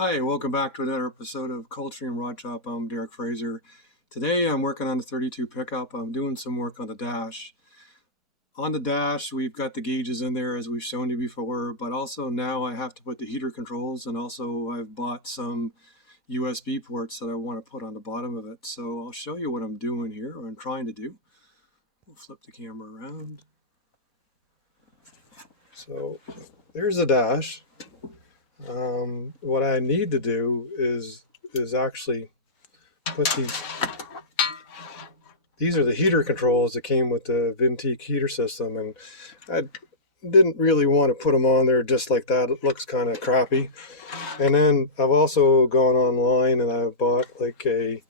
Hi, welcome back to another episode of Coldstream Rod Shop. I'm Derek Fraser. Today I'm working on the 32 pickup. I'm doing some work on the dash. On the dash, we've got the gauges in there as we've shown you before, but also now I have to put the heater controls, and also I've bought some USB ports that I want to put on the bottom of it. So I'll show you what I'm doing here, or I'm trying to do. We'll flip the camera around. So there's the dash. What I need to do is actually put these are the heater controls that came with the Vintique heater system, and I didn't really want to put them on there just like that. It looks kind of crappy. And then I've also gone online and I've bought like a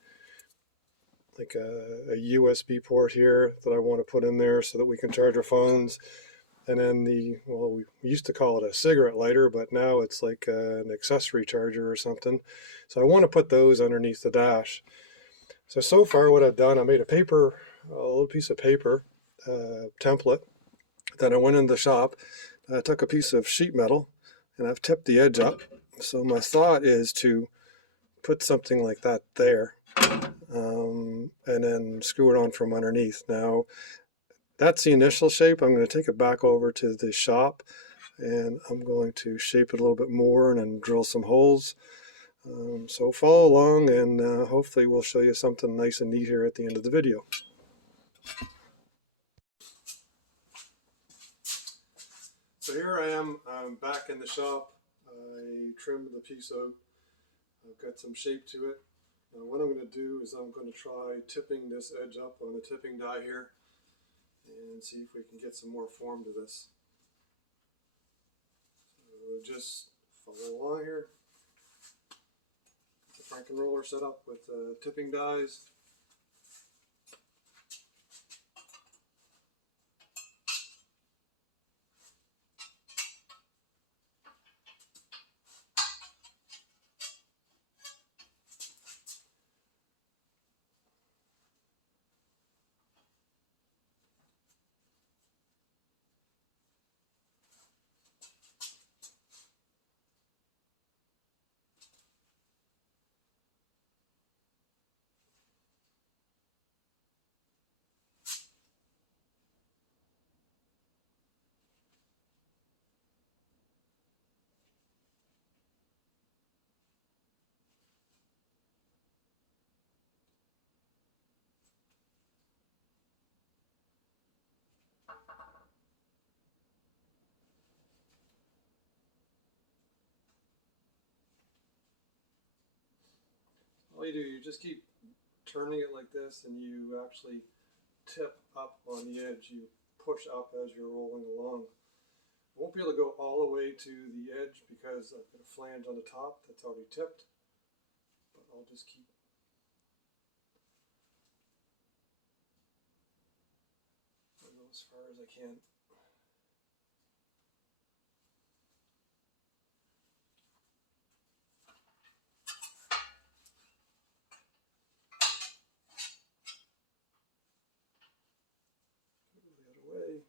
USB port here that I want to put in there so that we can charge our phones. And then we used to call it a cigarette lighter, but now it's like an accessory charger or something. So I want to put those underneath the dash. So far what I've done, I made a little piece of paper template. Then I went in the shop, I took a piece of sheet metal and I've tipped the edge up. So my thought is to put something like that there and then screw it on from underneath. Now, that's the initial shape. I'm going to take it back over to the shop and I'm going to shape it a little bit more and then drill some holes. So follow along and hopefully we'll show you something nice and neat here at the end of the video. So here I am, I'm back in the shop. I trimmed the piece out. I've got some shape to it. Now what I'm going to do is I'm going to try tipping this edge up on the tipping die here and see if we can get some more form to this. So just follow along here. The Franken roller set up with tipping dies. All you do, you just keep turning it like this and you actually tip up on the edge. You push up as you're rolling along. I won't be able to go all the way to the edge because I've got a flange on the top that's already tipped, but I'll just keep going as far as I can. Go the other way.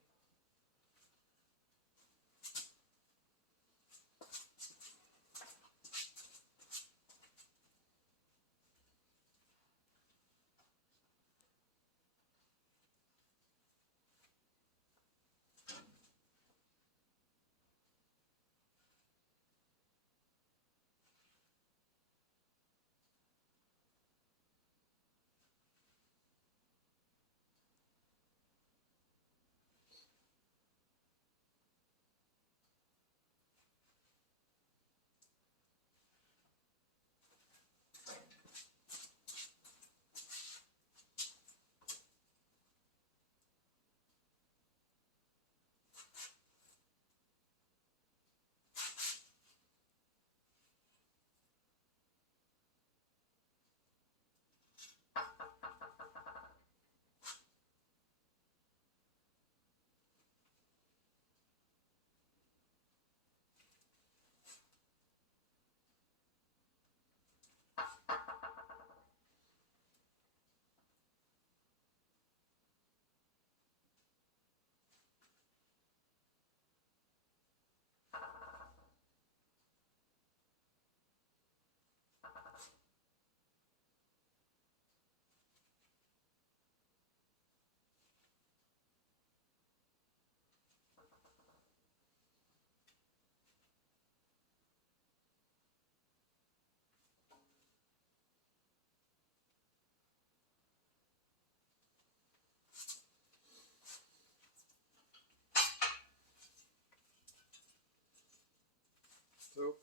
So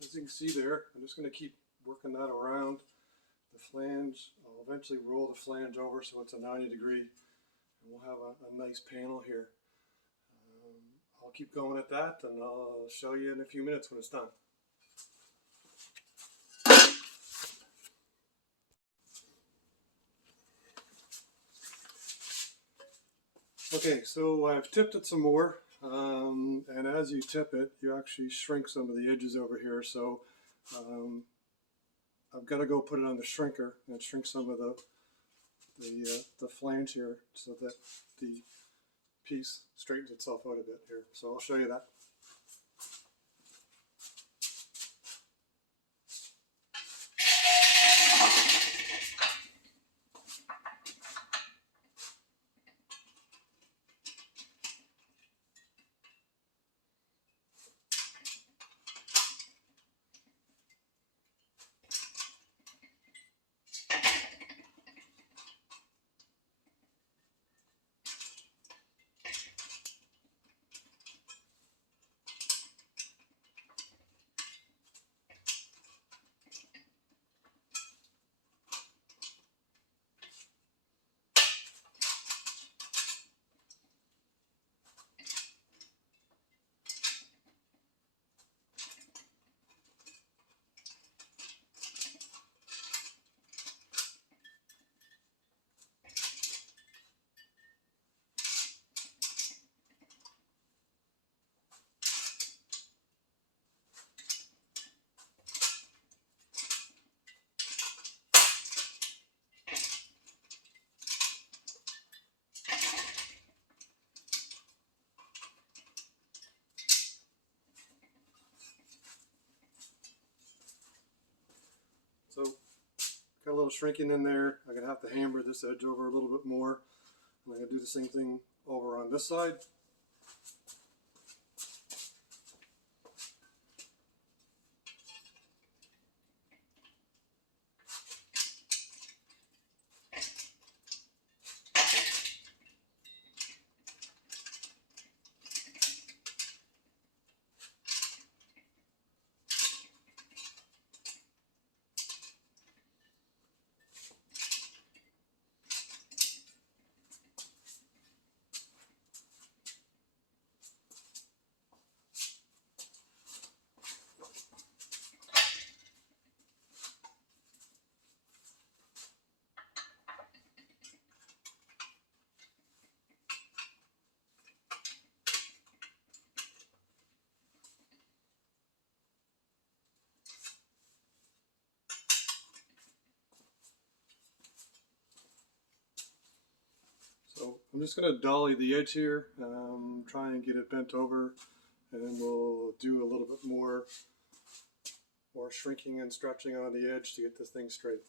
as you can see there, I'm just going to keep working that around the flange. I'll eventually roll the flange over so it's a 90-degree, and we'll have a nice panel here. I'll keep going at that, and I'll show you in a few minutes when it's done. Okay, so I've tipped it some more, and as you tip it, you actually shrink some of the edges over here. So I've got to go put it on the shrinker and shrink some of the flange here so that the piece straightens itself out a bit here. So I'll show you that. So got a little shrinking in there. I'm going to have to hammer this edge over a little bit more. And I'm going to do the same thing over on this side. So I'm just going to dolly the edge here, try and get it bent over, and then we'll do a little bit more shrinking and stretching on the edge to get this thing straight.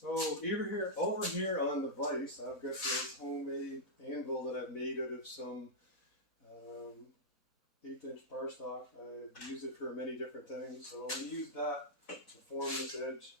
So over here on the vise, I've got this homemade anvil that I've made out of some 1/8" bar stock. I've used it for many different things, so I'm going to use that to form this edge.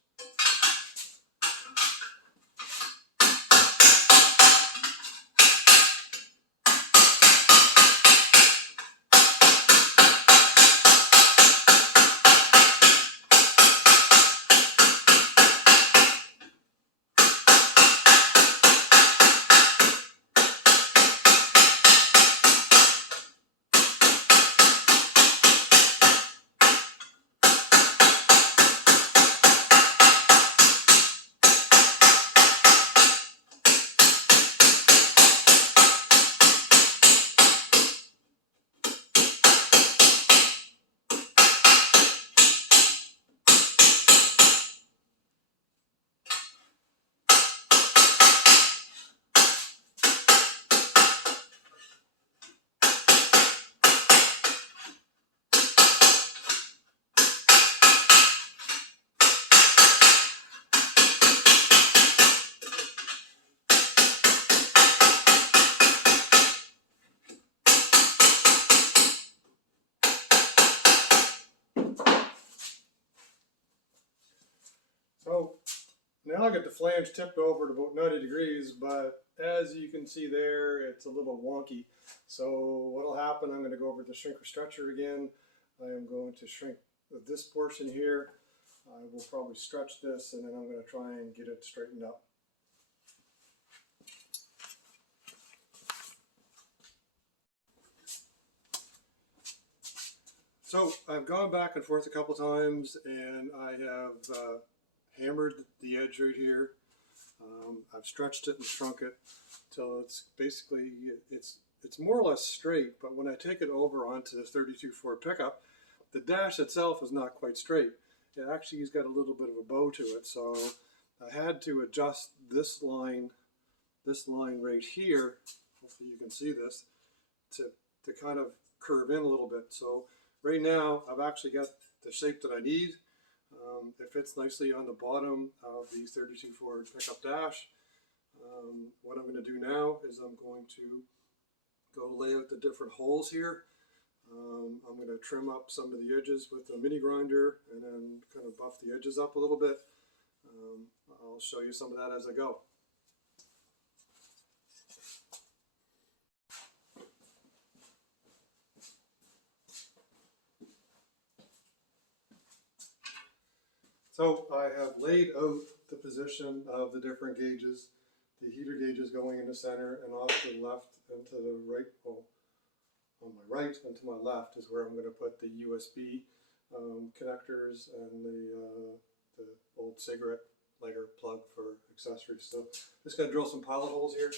Now I got the flange tipped over to about 90 degrees, but as you can see there, it's a little wonky. So what'll happen, I'm going to go over the shrink or stretcher again. I am going to shrink this portion here. I will probably stretch this, and then I'm going to try and get it straightened up. So I've gone back and forth a couple times, and I have hammered the edge right here. I've stretched it and shrunk it till it's basically, it's more or less straight, but when I take it over onto the 32 Ford pickup, the dash itself is not quite straight. It actually has got a little bit of a bow to it, so I had to adjust this line right here, hopefully you can see this, to kind of curve in a little bit. So right now I've actually got the shape that I need. It fits nicely on the bottom of the 32 Ford pickup dash. What I'm going to do now is I'm going to go lay out the different holes here. I'm going to trim up some of the edges with a mini grinder and then kind of buff the edges up a little bit. I'll show you some of that as I go. So I have laid out the position of the different gauges. The heater gauges going in the center, and off to the left and to the right, well, on my right and to my left is where I'm going to put the USB connectors and the old cigarette lighter plug for accessories. So just going to drill some pilot holes here.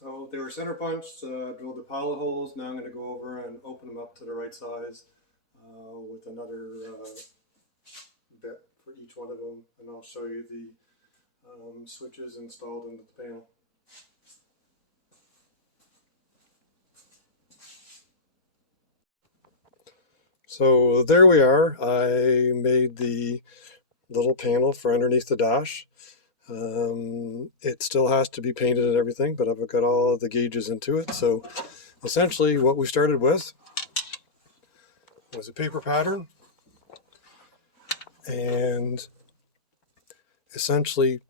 So they were center punched, drilled the pilot holes. Now I'm going to go over and open them up to the right size with another bit for each one of them, and I'll show you the switches installed into the panel. So there we are. I made the little panel for underneath the dash. It still has to be painted and everything, but I've got all the gauges into it. So essentially what we started with was a paper pattern, and essentially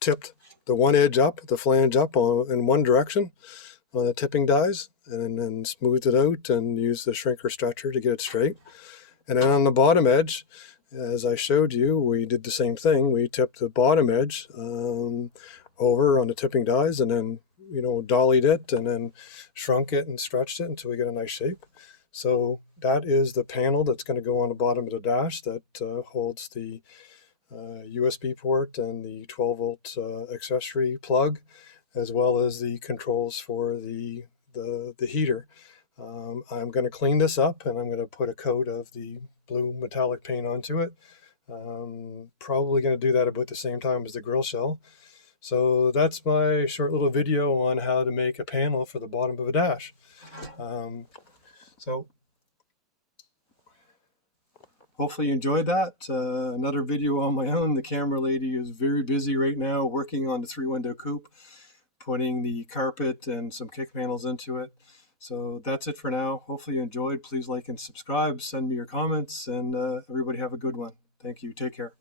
tipped the one edge up, the flange up in one direction on the tipping dies, and then smoothed it out and used the shrinker stretcher to get it straight. And then on the bottom edge, as I showed you, we did the same thing. We tipped the bottom edge over on the tipping dies, and then, you know, dollied it and then shrunk it and stretched it until we get a nice shape. So that is the panel that's going to go on the bottom of the dash that holds the USB port and the 12-volt accessory plug, as well as the controls for the heater. I'm going to clean this up, and I'm going to put a coat of the blue metallic paint onto it. Probably going to do that about the same time as the grill shell. So that's my short little video on how to make a panel for the bottom of a dash. So hopefully you enjoyed that. Another video on my own. The camera lady is very busy right now working on the 3-window coupe, putting the carpet and some kick panels into it. So that's it for now. Hopefully you enjoyed. Please like and subscribe. Send me your comments, and everybody have a good one. Thank you. Take care.